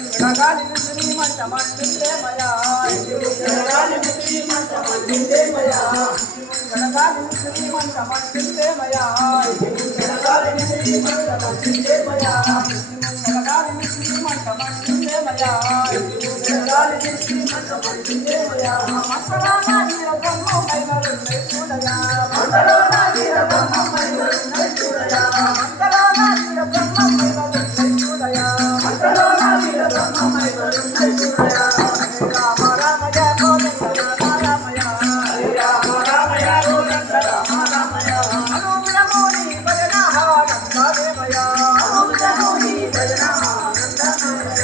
గడగాలిని శ్రీమంతమంటుందే మయా గడగాలిని శ్రీమంతమంటుందే మయా గడగాలిని శ్రీమంతమంటుందే మయా గడగాలిని శ్రీమంతమంటుందే మయా గడగాలిని శ్రీమంతమంటుందే మయా గడగాలిని శ్రీమంతమంటుందే మయా మంతరానా వీర బ్రహ్మమై నరుణ్ణి చూడయా మంతరానా వీర బ్రహ్మమై నరుణ్ణి చూడయా మంతరానా వీర బ్రహ్మమై నరుణ్ణి చూడయా మంతరానా వీర బ్రహ్మమై నరుణ్ణి చూడయా రామ రామ జయ గోవింద రామ రామయ రామ రామయ గోవింద రామ రామయ అనుగ్రహోని భజన హానందమయ అనుగ్రహోని భజన హానందమయ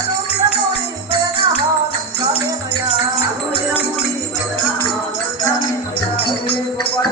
అనుగ్రహోని భజన హానందమయ అనుగ్రహోని భజన హానందమయ గోపాల